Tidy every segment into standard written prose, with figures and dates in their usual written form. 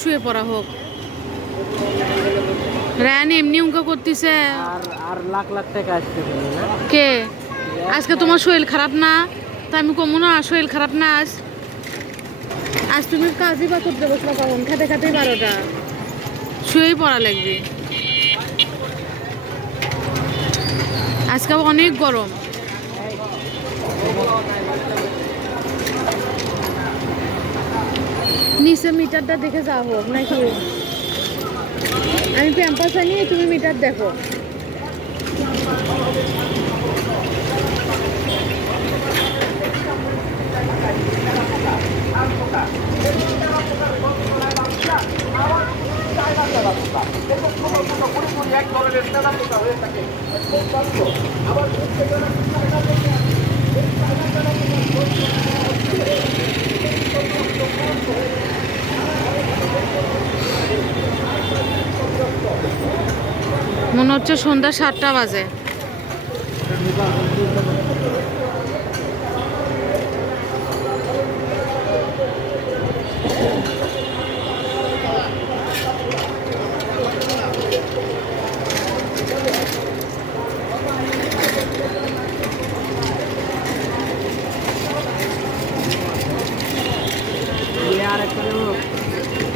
শুয়ে পড়া হোক। রায়ান এমনি উঙ্কা করতেছে। আর লাখ লাখ টাকা আসছে না কে আজকে তোমার শরীর খারাপ না? তা আমি কমু না শরীর খারাপ না আজ। আজ তুমি কাজই বা করতে বসলা কখন? খেতে খেতেই 12টা, শুয়েই পড়া লাগবে। আজকে অনেক গরম। নিচে মিটারটা দেখে যা হোক নাকি? আমি প্যাম্পাস আনি, তুমি মিটার দেখো। মনে হচ্ছে সন্ধ্যা 7টা বাজে।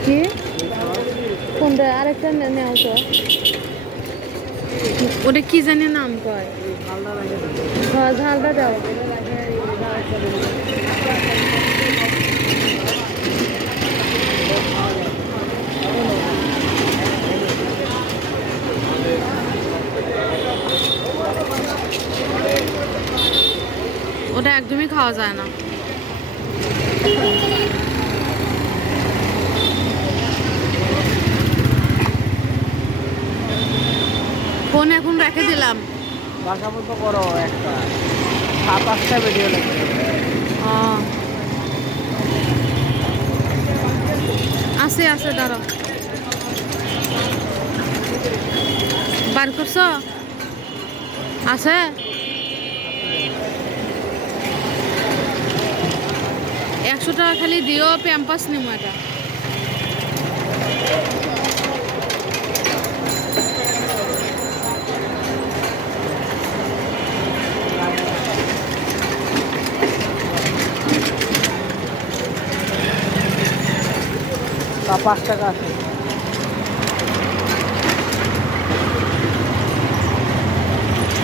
কি কোনটা? আরেকটা নেও তো। ওটা কি জানি নাম কয়। হ্যাঁ ঝালটা দাও। ওটা একদমই খাওয়া যায় না। ফোন এখন রেখে দিলাম। বাসা মতো করো একটা 7-8টা ভিডিও লাগবে। আছে আছে দাঁড়াও। বার করছ? আছে 100 টাকা খালি দিও, প্যাম্পাস নিমো এটা। তা 5 টাকা আছে।